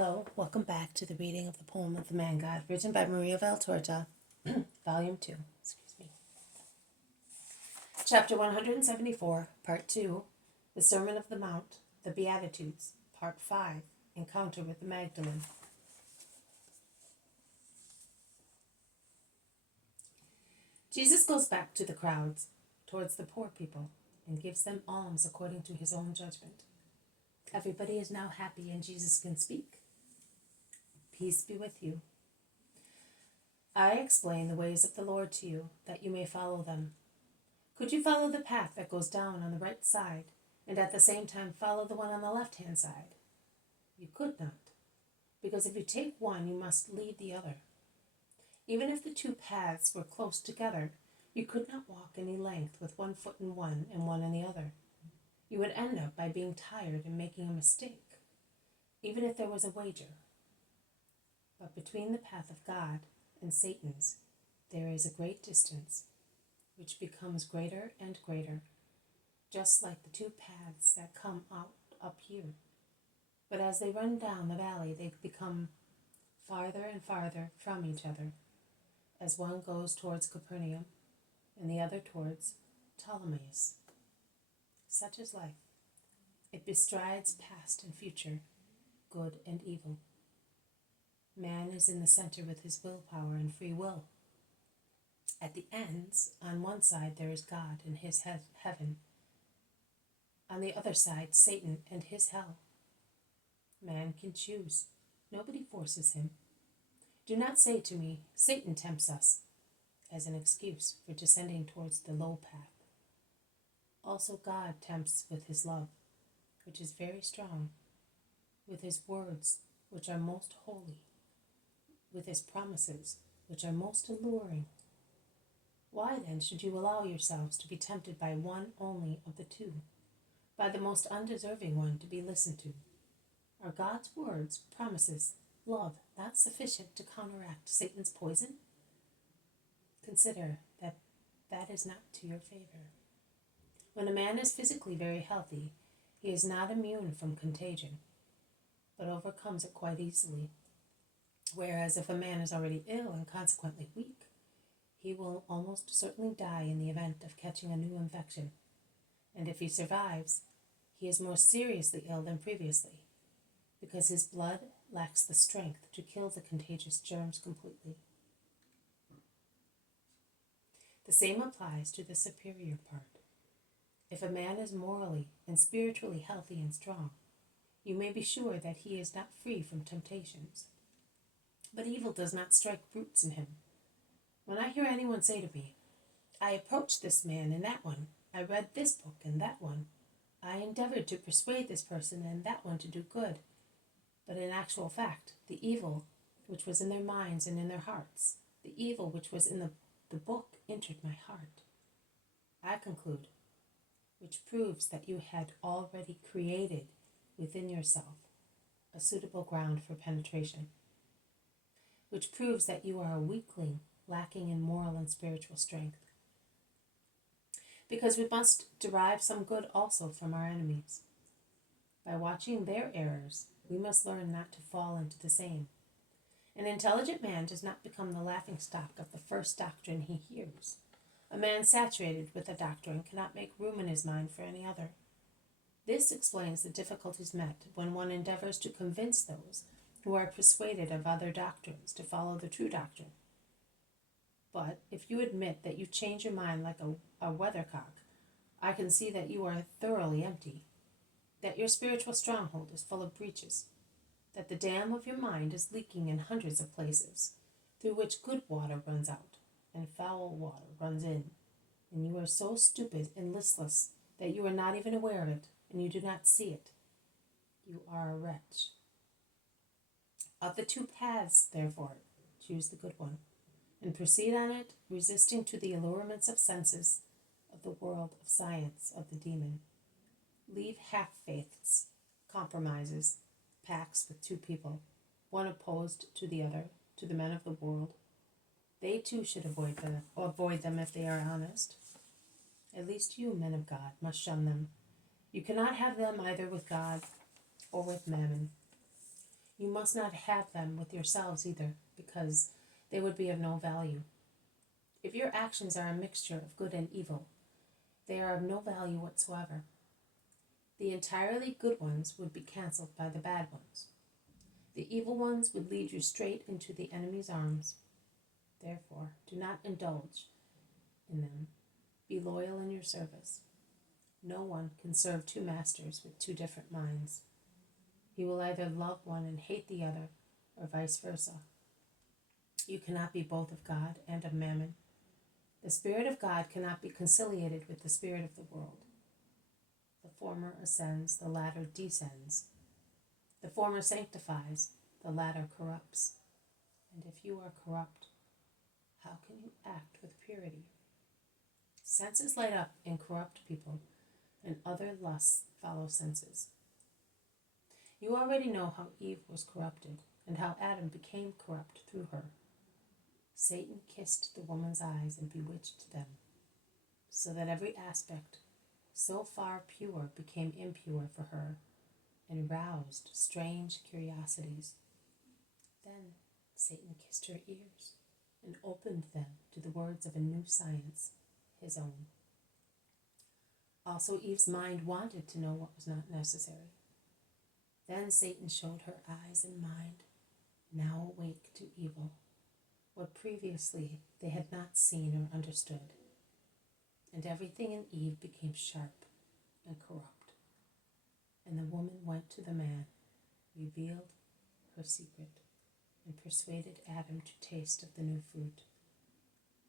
Hello, welcome back to the reading of the poem of the Man-God, written by Maria Valtorta, Volume 2, Chapter 174, Part 2, The Sermon of the Mount, the Beatitudes, Part 5, Encounter with the Magdalene. Jesus goes back to the crowds, towards the poor people, and gives them alms according to his own judgment. Everybody is now happy and Jesus can speak. Peace be with you. I explain the ways of the Lord to you, that you may follow them. Could you follow the path that goes down on the right side, and at the same time follow the one on the left-hand side? You could not, because if you take one, you must leave the other. Even if the two paths were close together, you could not walk any length with one foot in one and one in the other. You would end up by being tired and making a mistake, even if there was a wager. But between the path of God and Satan's, there is a great distance, which becomes greater and greater, just like the two paths that come out up here. But as they run down the valley, they become farther and farther from each other, as one goes towards Capernaum and the other towards Ptolemais. Such is life. It bestrides past and future, good and evil. Man is in the center with his willpower and free will. At the ends, on one side there is God and his heaven. On the other side, Satan and his hell. Man can choose. Nobody forces him. Do not say to me, Satan tempts us, as an excuse for descending towards the low path. Also God tempts with his love, which is very strong, with his words, which are most holy, with his promises, which are most alluring. Why then should you allow yourselves to be tempted by one only of the two, by the most undeserving one to be listened to? Are God's words, promises, love not sufficient to counteract Satan's poison? Consider that that is not to your favor. When a man is physically very healthy, he is not immune from contagion, but overcomes it quite easily. Whereas if a man is already ill and consequently weak, he will almost certainly die in the event of catching a new infection. And if he survives, he is more seriously ill than previously, because his blood lacks the strength to kill the contagious germs completely. The same applies to the superior part. If a man is morally and spiritually healthy and strong, you may be sure that he is not free from temptations. But evil does not strike roots in him. When I hear anyone say to me, I approached this man and that one, I read this book and that one, I endeavored to persuade this person and that one to do good, but in actual fact, the evil which was in their minds and in their hearts, the evil which was in the book entered my heart. I conclude, which proves that you had already created within yourself a suitable ground for penetration, which proves that you are a weakling lacking in moral and spiritual strength. Because we must derive some good also from our enemies. By watching their errors, we must learn not to fall into the same. An intelligent man does not become the laughingstock of the first doctrine he hears. A man saturated with a doctrine cannot make room in his mind for any other. This explains the difficulties met when one endeavors to convince those who are persuaded of other doctrines to follow the true doctrine. But if you admit that you change your mind like a weathercock, I can see that you are thoroughly empty, that your spiritual stronghold is full of breaches, that the dam of your mind is leaking in hundreds of places, through which good water runs out and foul water runs in, and you are so stupid and listless that you are not even aware of it, and you do not see it. You are a wretch. Of the two paths, therefore, choose the good one, and proceed on it, resisting to the allurements of senses, of the world, of science, of the demon. Leave half-faiths, compromises, pacts with two people, one opposed to the other, to the men of the world. They too should avoid them if they are honest. At least you, men of God, must shun them. You cannot have them either with God or with mammon. You must not have them with yourselves either, because they would be of no value. If your actions are a mixture of good and evil, they are of no value whatsoever. The entirely good ones would be cancelled by the bad ones. The evil ones would lead you straight into the enemy's arms. Therefore, do not indulge in them. Be loyal in your service. No one can serve two masters with two different minds. He will either love one and hate the other, or vice versa. You cannot be both of God and of mammon. The Spirit of God cannot be conciliated with the spirit of the world. The former ascends, the latter descends. The former sanctifies, the latter corrupts. And if you are corrupt, how can you act with purity? Senses light up in corrupt people, and other lusts follow senses. You already know how Eve was corrupted, and how Adam became corrupt through her. Satan kissed the woman's eyes and bewitched them, so that every aspect so far pure became impure for her, and roused strange curiosities. Then Satan kissed her ears, and opened them to the words of a new science, his own. Also Eve's mind wanted to know what was not necessary. Then Satan showed her eyes and mind, now awake to evil, what previously they had not seen or understood. And everything in Eve became sharp and corrupt. And the woman went to the man, revealed her secret, and persuaded Adam to taste of the new fruit,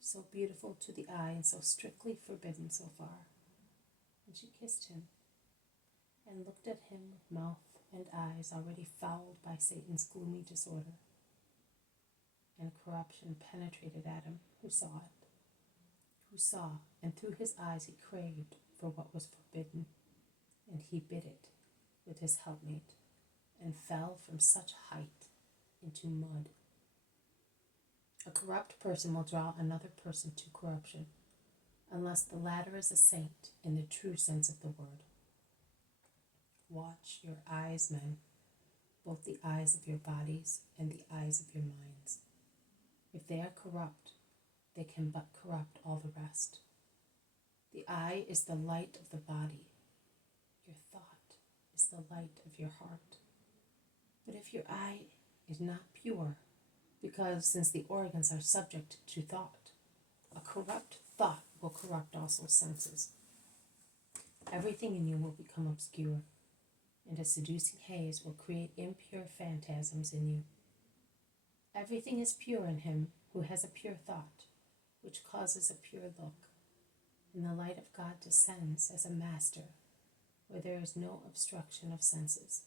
so beautiful to the eye and so strictly forbidden so far. And she kissed him, and looked at him with mouth and eyes already fouled by Satan's gloomy disorder. And corruption penetrated Adam, who saw, and through his eyes he craved for what was forbidden, and he bit it with his helpmate, and fell from such height into mud. A corrupt person will draw another person to corruption, unless the latter is a saint in the true sense of the word. Watch your eyes, men, both the eyes of your bodies and the eyes of your minds. If they are corrupt, they can but corrupt all the rest. The eye is the light of the body. Your thought is the light of your heart. But if your eye is not pure, because since the organs are subject to thought, a corrupt thought will corrupt also senses. Everything in you will become obscure, and a seducing haze will create impure phantasms in you. Everything is pure in him who has a pure thought, which causes a pure look, and the light of God descends as a master where there is no obstruction of senses.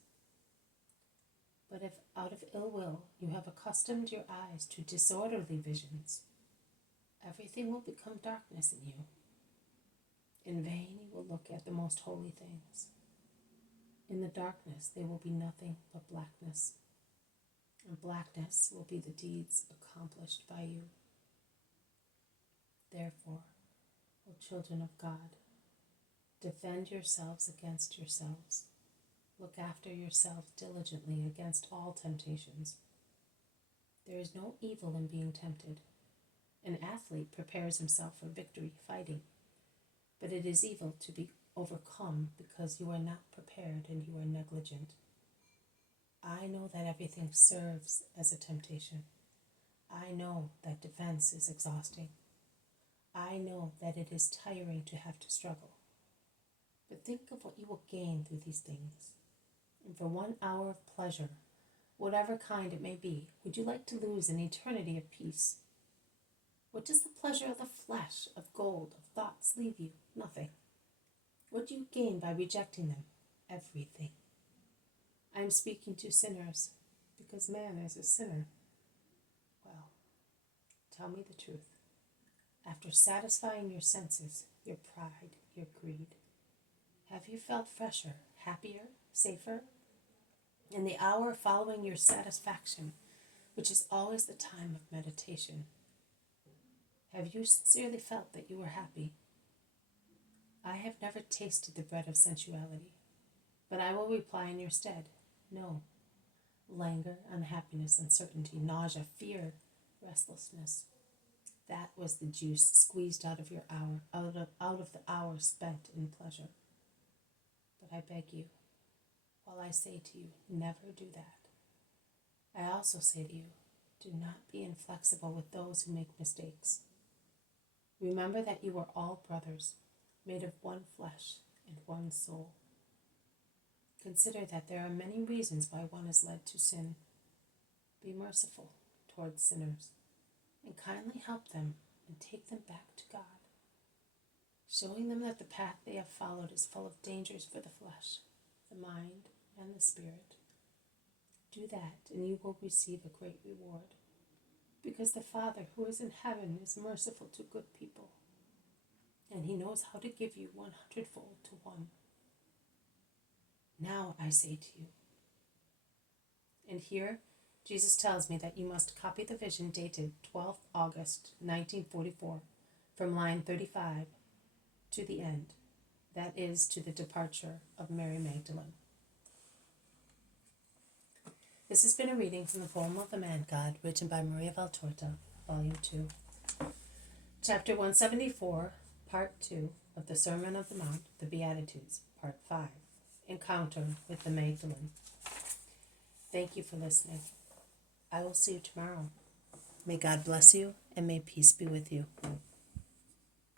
But if out of ill will you have accustomed your eyes to disorderly visions, everything will become darkness in you. In vain you will look at the most holy things. In the darkness there will be nothing but blackness, and blackness will be the deeds accomplished by you. Therefore, O children of God, defend yourselves against yourselves. Look after yourselves diligently against all temptations. There is no evil in being tempted. An athlete prepares himself for victory fighting, but it is evil to be overcome because you are not prepared and you are negligent. I know that everything serves as a temptation. I know that defense is exhausting. I know that it is tiring to have to struggle. But think of what you will gain through these things. And for 1 hour of pleasure, whatever kind it may be, would you like to lose an eternity of peace? What does the pleasure of the flesh, of gold, of thoughts leave you? Nothing. What do you gain by rejecting them? Everything. I am speaking to sinners, because man is a sinner. Well, tell me the truth. After satisfying your senses, your pride, your greed, have you felt fresher, happier, safer? In the hour following your satisfaction, which is always the time of meditation, have you sincerely felt that you were happy? I have never tasted the bread of sensuality, but I will reply in your stead, no. languor, unhappiness, uncertainty, nausea, fear, restlessness. That was the juice squeezed out of your hour, out of the hour spent in pleasure. But I beg you, while I say to you, never do that, I also say to you, do not be inflexible with those who make mistakes. Remember that you are all brothers, made of one flesh and one soul. Consider that there are many reasons why one is led to sin. Be merciful towards sinners, and kindly help them and take them back to God, showing them that the path they have followed is full of dangers for the flesh, the mind, and the spirit. Do that, and you will receive a great reward, because the Father who is in heaven is merciful to good people, and he knows how to give you 100-fold to one. Now I say to you, and here Jesus tells me that you must copy the vision dated 12th August 1944 from line 35 to the end, that is, to the departure of Mary Magdalene. This has been a reading from the poem of the Man-God, written by Maria Valtorta, Volume 2. Chapter 174, Part 2 of the Sermon of the Mount, the Beatitudes, Part 5, Encounter with the Magdalene. Thank you for listening. I will see you tomorrow. May God bless you, and may peace be with you.